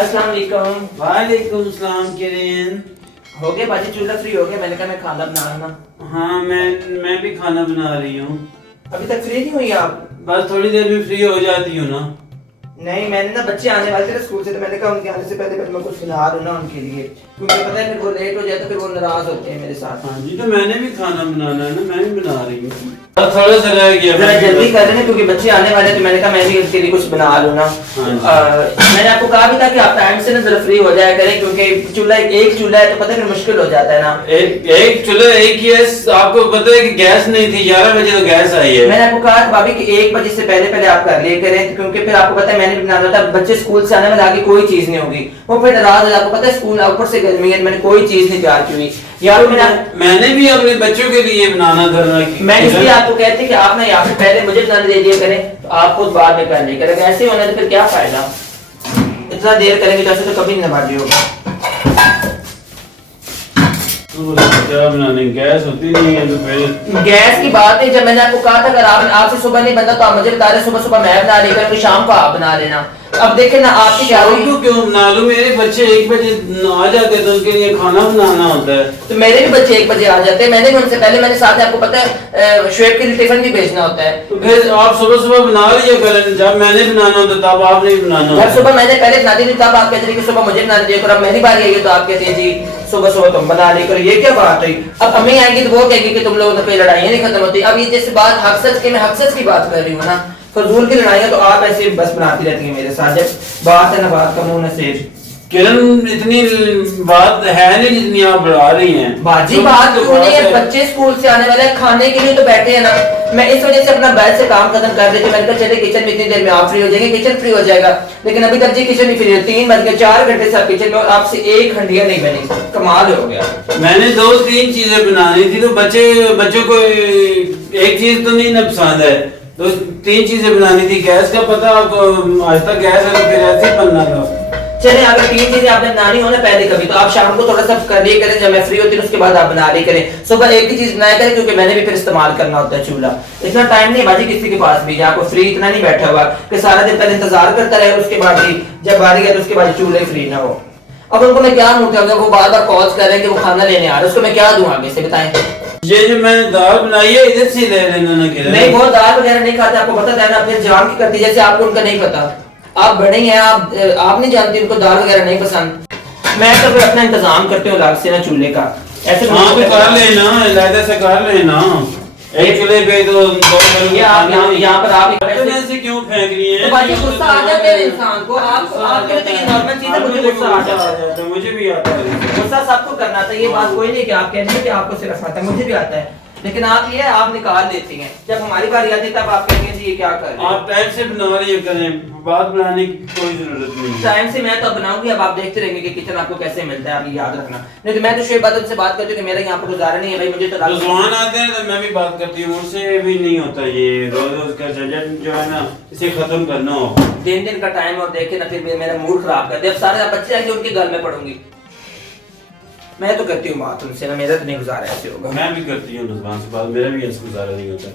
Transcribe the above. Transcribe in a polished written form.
अस्सलाम वालेकुम। वालेकुम सलाम किरण। हो गया बाजी, चूल्हा फ्री हो गया? मैंने कहा मैं खाना बना रहा। हाँ मैं भी खाना बना रही हूँ। अभी तक फ्री नहीं हुई आप? बस थोड़ी देर में फ्री हो जाती हूँ ना। नहीं, मैंने ना बच्चे आने वाले थे ना स्कूल से, तो मैंने कहा उनके आने से पहले मैं कुछ बना दूं ना उनके लिए, क्योंकि पता है फिर वो लेट हो जाए तो फिर वो नाराज होते हैं मेरे साथ। हाँ जी, तो मैंने भी खाना बनाना है ना, मैं भी बना रही हूँ। बस थोड़ा सा रह गया, जरा जल्दी कर रहे हैं क्योंकि बच्चे आने वाले हैं, तो मैंने कहा मैं भी उनके लिए कुछ बना लूं ना। मैंने आपको कहा भी था कि आप टाइम से ना जरा फ्री हो जाया करें, क्योंकि चूल्हा एक चूल्हा है तो पता है फिर मुश्किल हो जाता है ना। एक चूल्हा एक ही है। आपको पता है कि गैस नहीं थी, 11 बजे तो गैस आई है। मैंने आपको कहा भाभी कि 1 बजे से पहले आप कर लिया करें, क्योंकि फिर आपको पता है मैंने भी बनाना था, बच्चे स्कूल से आने में आगे कोई चीज नहीं होगी, वो फिर नाराज हो, आपको पता है स्कूल ऊपर से गर्मी है, मैंने कोई चीज नहीं तैयार की हुई यार। मैंने भी अपने बच्चों के लिए बनाना था ना। मैं इसलिए आपको कहती कि आप ना यहाँ पे पहले मुझे बनाने दे दिया करें, तो आप खुद बाद में कर लिया करें। ऐसे होने तो फिर क्या फायदा, इतना देर करेंगे तो ऐसे तो कभी नहीं नवाजी होगा। क्या बनाने, गैस होती नहीं है तो फिर गैस की बात नहीं, जब मैंने आपको कहा था अगर आपसे सुबह नहीं बनता तो आप मुझे बता रहे, सुबह सुबह मैं बना लेकर फिर शाम को आप बना लेना। अब देखे ना आपकी क्या हुई। क्यों बना लूं, मेरे बच्चे 1 बजे आ जाते हैं तो उनके लिए खाना बनाना होता है। तो मेरे भी बच्चे 1 बजे आ जाते हैं, मैंने भी उनसे पहले मैंने साथ में आपको पता है शुएब के लिए टिफिन भी भेजना होता है। तो फिर आप सुबह सुबह बना लिया करें, जब मैंने बनाना होता तब आपने बनाना होता। सुबह मैंने पहले बना दी थी, तब आप कहते थे कि सुबह मुझे बना दिया करो, अब मेरी बारी आई है तो आप कहते हैं जी सुबह सुबह तुम बना ली करो। ये क्या बात हुई? अब अम्मी आएंगी तो वो कहेगी कि तुम लोगों ने कोई लड़ाइयां नहीं खत्म होती। अब ये जैसे बात हक सच की, मैं हक सच की बात कर रही हूँ ना, फजूल की लड़ाइयां तो आप ऐसे बस बनाती रहती हैं मेरे साथ, जब बात है ना बात का मुंह न सेज। किरण, इतनी बात है नहीं जितनी आप बढ़ा रही हैं। बाजी बात क्यों नहीं है, बच्चे स्कूल से आने वाले हैं, खाने के लिए तो बैठे हैं ना। मैं इस वजह से अपना बैठ से काम खत्म कर रही थी, मैंने कहा चले किचन में इतनी देर में आप फ्री हो जाएंगे, किचन फ्री हो जाएगा, लेकिन अभी तक जी किचन नहीं फ्री है। 3 बज गए, 4 घंटे से आप किचन में और आपसे एक हंडिया नहीं बनी, कमाल हो गया। मैंने 2-3 चीजें बनानी थी, तो बच्चों को एक चीज तो नहीं ना पसंद है, तो 3 चीजें बनानी थी। गैस का पता आपको, आज तक गैस है तो फिर ऐसे ही बनना था। चले अगर 3 चीजें आपने बनानी हो ना पहले कभी, तो आप शाम को थोड़ा सा कर लिया करें, जब मैं फ्री होती हूँ उसके बाद आप बना लिया करें। सुबह एक ही चीज बनाया करें, क्योंकि मैंने भी फिर इस्तेमाल करना होता है चूल्हा। इतना टाइम नहीं बाजी किसी के पास भी, आपको फ्री इतना नहीं बैठा हुआ कि सारा दिन पहले इंतजार करता रहे, उसके बाद भी जब बारी है तो उसके बाद चूल्हे फ्री ना हो। अब उनको मैं क्या मुंह दूंगा, वो बार बार कॉल्स कर रहे हैं कि वो खाना लेने आ रहे हैं, उसको मैं क्या दूं आगे से बताएं। ये जो मैंने दाल बनाई है इधर से ले लेना ना। नहीं, वो दाल वगैरह नहीं खाते, आपको पता है ना, फिर जाम की करती जैसे आपको उनका नहीं पता। आप बड़े हैं, आप नहीं जानते उनको दाल वगैरह नहीं पसंद। मैं तो फिर अपना इंतजाम करती हूँ अलग से ना चूल्हे का, ऐसे हाँ तो कर लेना, इलायदा से कर लेना। एक चूल्हे पे तो 2 ये आप यहाँ पर आप ऐसे क्यों फेंक रही हैं? तो बाजी गुस्सा आ जाता है इंसान को, आपके लिए तो ये नॉर्मल चीज है, मुझे गुस्सा आ जाता है। मुझे भी आता है गुस्सा, सबको करना था, ये बात कोई नहीं कि आप कहते हैं कि आपको सिर्फ आता है, मुझे भी आता है, लेकिन आप ये आप निकाल लेती हैं, जब हमारी बारी आती है तब आप कहेंगे जी ये क्या कर रहे हैं। आप टाइम से बना रही करें, बात बनाने की कोई जरूरत नहीं। टाइम से मैं तो बनाऊंगी, अब आप देखते रहेंगे कि किचन आपको कैसे मिलता है, आप ये याद रखना। नहीं तो मैं तो शुएब बादल से बात करती हूँ कि मेरा यहाँ पर गुजारा नहीं है भाई, मुझे तो जुबान आते हैं तो मैं भी बात करती हूँ, मुझसे भी नहीं होता ये रोज रोज का झंझट जो है ना, इसे खत्म करना हो। दिन का टाइम और देखे ना फिर मेरा मूड खराब कर दे। अब सारे बच्चे आएंगे उनके घर में पढ़ूंगी, मैं तो करती हूँ बात उनसे ना, मेरा तो नहीं गुजारा ऐसे होगा। मैं भी करती हूँ जुबान से बात, मेरा भी ऐसे गुजारा नहीं होता।